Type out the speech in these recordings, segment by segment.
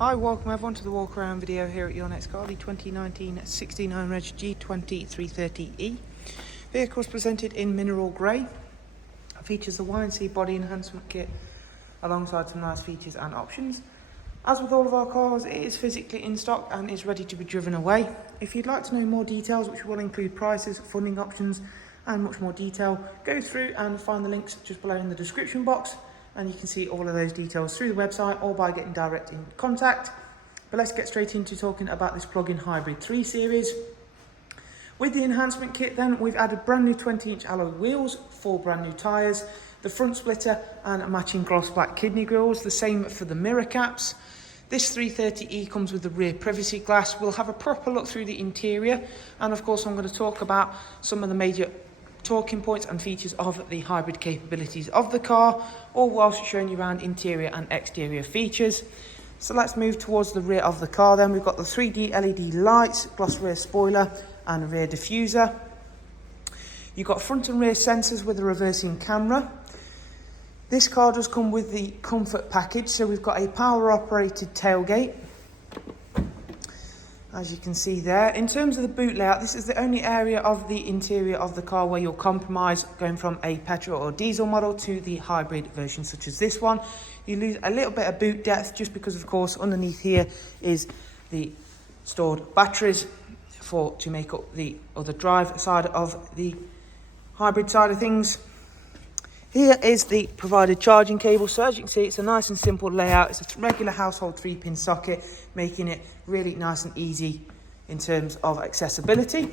Hi, welcome everyone to the walk around video here at your next car, the 2019 69 Reg G20 Vehicle is presented in mineral grey. Features the Y&C body enhancement kit alongside some nice features and options. As with all of our cars, it is physically in stock and is ready to be driven away. If you'd like to know more details, which will include prices, funding options and much more detail, go through and find the links just below in the description box, and you can see all of those details through the website or by getting direct in contact. But let's get straight into talking about this plug-in hybrid 3 Series. With the enhancement kit then, we've added brand new 20-inch alloy wheels, 4 brand new tyres, the front splitter and matching gloss black kidney grills, the same for the mirror caps. This 330e comes with the rear privacy glass. We'll have a proper look through the interior, and of course I'm going to talk about some of the major talking points and features of the hybrid capabilities of the car, all whilst showing you around interior and exterior features. So let's move towards the rear of the car then. We've got the 3D LED lights, gloss rear spoiler and rear diffuser. You've got front and rear sensors with a reversing camera. This car does come with the comfort package, so we've got a power operated tailgate, as you can see there. In terms of the boot layout, this is the only area of the interior of the car where you'll compromise going from a petrol or diesel model to the hybrid version such as this one. You lose a little bit of boot depth just because of course underneath here is the stored batteries to make up the other drive side of the hybrid side of things. Here is the provided charging cable. So as you can see, it's a nice and simple layout. It's a regular household 3-pin socket, making it really nice and easy in terms of accessibility.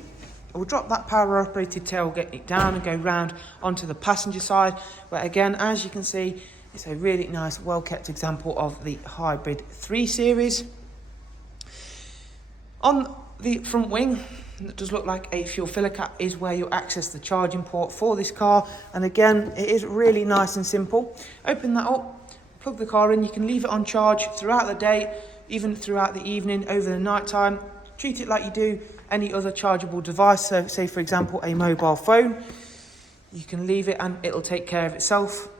We'll drop that power operated tailgate down and go round onto the passenger side, where again, as you can see, it's a really nice, well kept example of the hybrid 3 Series. On the front wing, that does look like a fuel filler cap, is where you'll access the charging port for this car, and again it is really nice and simple. Open that up, plug the car in. You can leave it on charge throughout the day, even throughout the evening, over the night time. Treat it like you do any other chargeable device. So say for example a mobile phone, you can leave it and it'll take care of itself.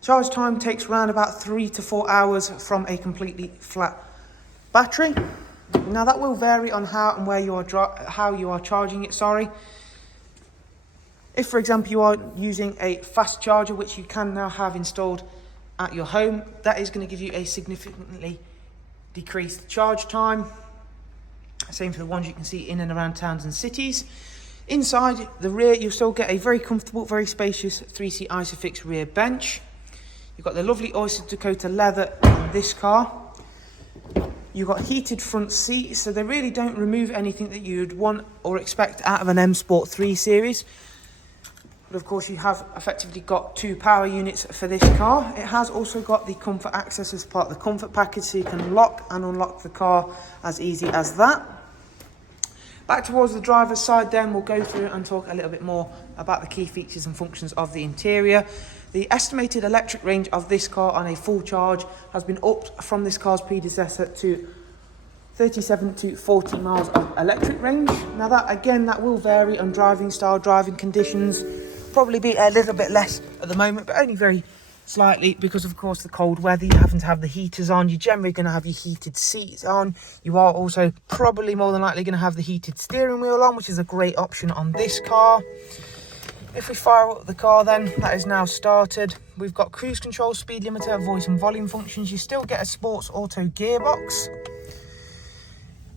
Charge time takes around about 3 to 4 hours from a completely flat battery. Now that will vary on how and where you are charging it. If for example you are using a fast charger, which you can now have installed at your home, that is going to give you a significantly decreased charge time. Same for the ones you can see in and around towns and cities. Inside the rear, you'll still get a very comfortable, very spacious 3-seat Isofix rear bench. You've got the lovely Oyster Dakota leather on this car. You've got heated front seats, so they really don't remove anything that you'd want or expect out of an M Sport 3 Series. But of course you have effectively got 2 power units for this car. It has also got the comfort access as part of the comfort package, so you can lock and unlock the car as easy as that. Back towards the driver's side then, we'll go through and talk a little bit more about the key features and functions of the interior. The estimated electric range of this car on a full charge has been upped from this car's predecessor to 37 to 40 miles of electric range. Now that will vary on driving style, driving conditions. Probably be a little bit less at the moment, but only very slightly, because of course the cold weather, you happen to have the heaters on. You're generally going to have your heated seats on. You are also probably more than likely going to have the heated steering wheel on, which is a great option on this car. If we fire up the car then, that is now started. We've got cruise control, speed limiter, voice and volume functions. You still get a sports auto gearbox.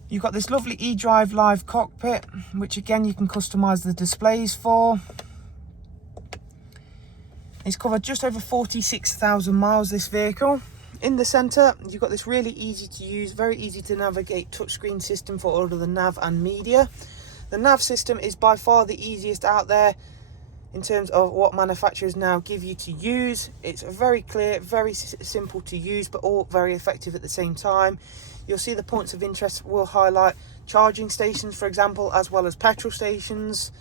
You've got this lovely eDrive Live cockpit, which again you can customise the displays for. It's covered just over 46,000 miles, this vehicle. In the centre, you've got this really easy to use, very easy to navigate touchscreen system for all of the nav and media. The nav system is by far the easiest out there in terms of what manufacturers now give you to use. It's very clear, very simple to use, but all very effective at the same time. You'll see the points of interest will highlight charging stations, for example, as well as petrol stations.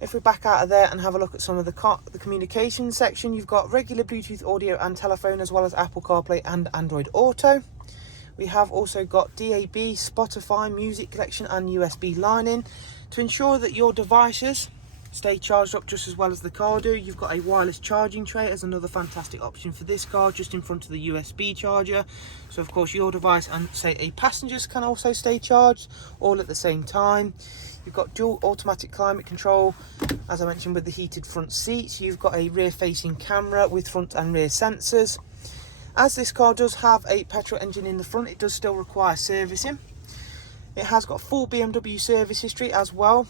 If we back out of there and have a look at some of the communication section, you've got regular Bluetooth audio and telephone, as well as Apple CarPlay and Android Auto. We have also got DAB, Spotify, music collection and USB line-in to ensure that your devices stay charged up just as well as the car do. You've got a wireless charging tray as another fantastic option for this car, just in front of the USB charger. So of course your device and say a passenger's can also stay charged all at the same time. You've got dual automatic climate control, as I mentioned, with the heated front seats. You've got a rear facing camera with front and rear sensors. As this car does have a petrol engine in the front, it does still require servicing. It has got full BMW service history as well,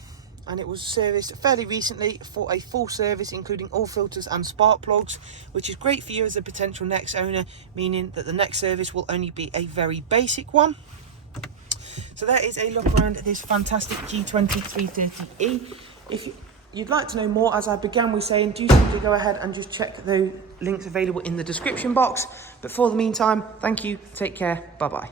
and it was serviced fairly recently for a full service, including all filters and spark plugs, which is great for you as a potential next owner, meaning that the next service will only be a very basic one. So that is a look around at this fantastic G20 330e. If you'd like to know more, as I began with saying, do simply go ahead and just check the links available in the description box. But for the meantime, thank you, take care, bye bye.